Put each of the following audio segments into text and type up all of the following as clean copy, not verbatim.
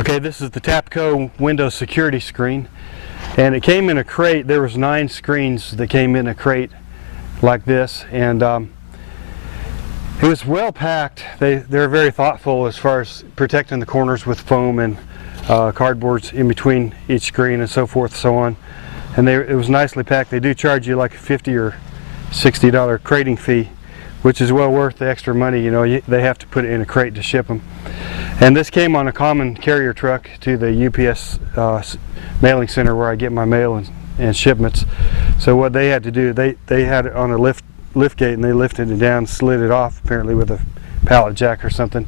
Okay, this is the Tapco window security screen, and it came in a crate. There was 9 screens that came in a crate like this, and it was well packed. They're very thoughtful as far as protecting the corners with foam and cardboards in between each screen and so forth and so on. And it was nicely packed. They do charge you like a $50 or $60 crating fee, which is well worth the extra money. You know, they have to put it in a crate to ship them. And this came on a common carrier truck to the UPS mailing center where I get my mail and shipments. So what they had to do, they had it on a lift gate, and they lifted it down, slid it off apparently with a pallet jack or something.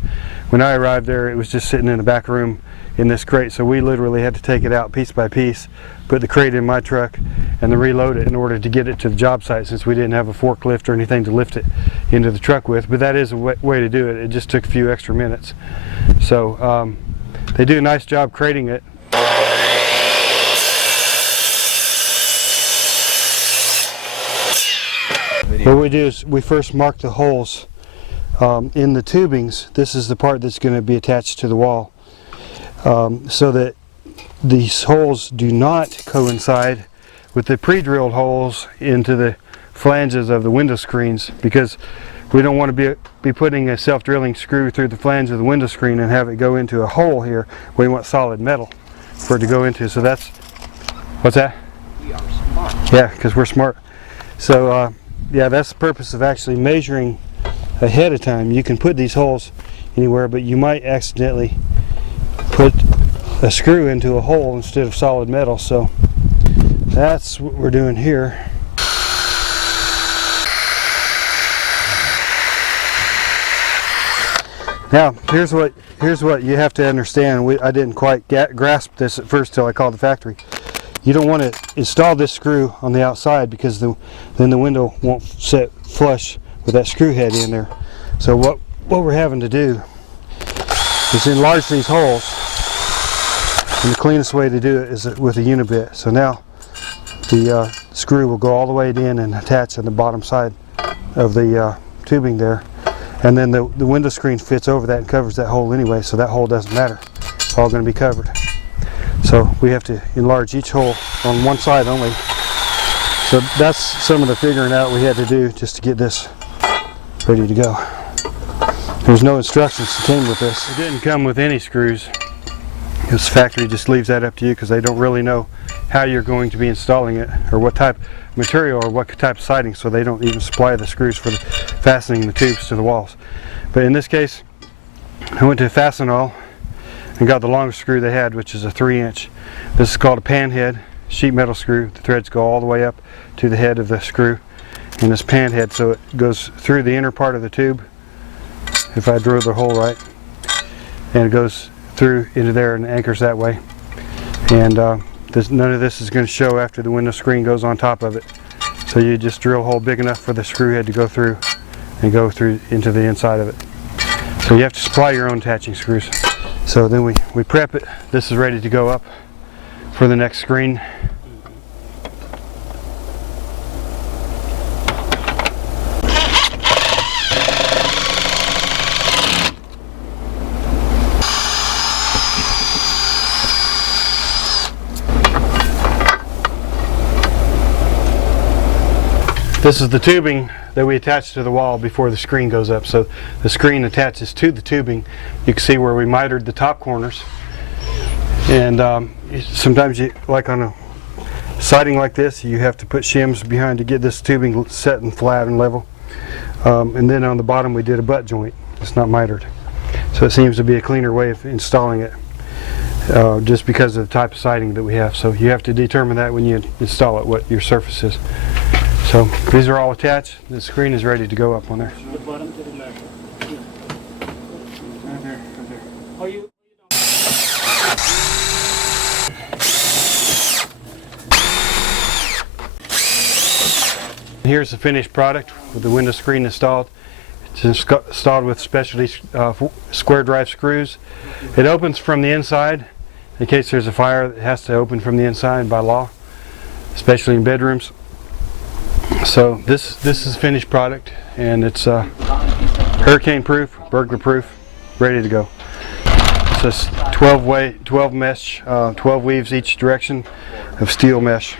When I arrived there, it was just sitting in the back room in this crate, so we literally had to take it out piece by piece, put the crate in my truck, and then reload it in order to get it to the job site, since we didn't have a forklift or anything to lift it into the truck with. But that is a way to do it. It just took a few extra minutes. So they do a nice job crating it. What we do is we first mark the holes in the tubings. This is the part that's going to be attached to the wall, so that these holes do not coincide with the pre-drilled holes into the flanges of the window screens, because we don't want to be putting a self-drilling screw through the flange of the window screen and have it go into a hole here. We want solid metal for it to go into. So that's, what's that? We are smart. Yeah, because we're smart. So yeah, that's the purpose of actually measuring ahead of time. You can put these holes anywhere, but you might accidentally put a screw into a hole instead of solid metal. So that's what we're doing here. Now here's what you have to understand. I didn't quite grasp this at first till I called the factory. You don't want to install this screw on the outside, because then the window won't set flush with that screw head in there. So what we're having to do is enlarge these holes, and the cleanest way to do it is with a unibit. So now the screw will go all the way in and attach on the bottom side of the tubing there, and then the window screen fits over that and covers that hole anyway, so that hole doesn't matter. It's all going to be covered. So we have to enlarge each hole on one side only. So that's some of the figuring out we had to do just to get this ready to go. There's no instructions that came with this. It didn't come with any screws. This factory just leaves that up to you, because they don't really know how you're going to be installing it, or what type of material or what type of siding, so they don't even supply the screws for fastening the tubes to the walls. But in this case, I went to Fastenal and got the longest screw they had, which is a 3-inch. This is called a pan head sheet metal screw. The threads go all the way up to the head of the screw in this pan head, so it goes through the inner part of the tube, if I drill the hole right, and it goes through into there and anchors that way. And none of this is going to show after the window screen goes on top of it. So you just drill a hole big enough for the screw head to go through and go through into the inside of it. So you have to supply your own attaching screws. So then we prep it. This is ready to go up for the next screen. This is the tubing that we attach to the wall before the screen goes up. So the screen attaches to the tubing. You can see where we mitered the top corners. And sometimes, like on a siding like this, you have to put shims behind to get this tubing set and flat and level. And then on the bottom we did a butt joint. It's not mitered. So it seems to be a cleaner way of installing it, just because of the type of siding that we have. So you have to determine that when you install it, what your surface is. So these are all attached. The screen is ready to go up on there. The bottom to the left. Right there, right there. Oh, you Here's the finished product with the window screen installed. It's installed with specialty square drive screws. It opens from the inside. In case there's a fire, it has to open from the inside by law, especially in bedrooms. So this is finished product, and it's hurricane proof, burglar proof, ready to go. It's a 12 mesh, 12 weaves each direction of steel mesh.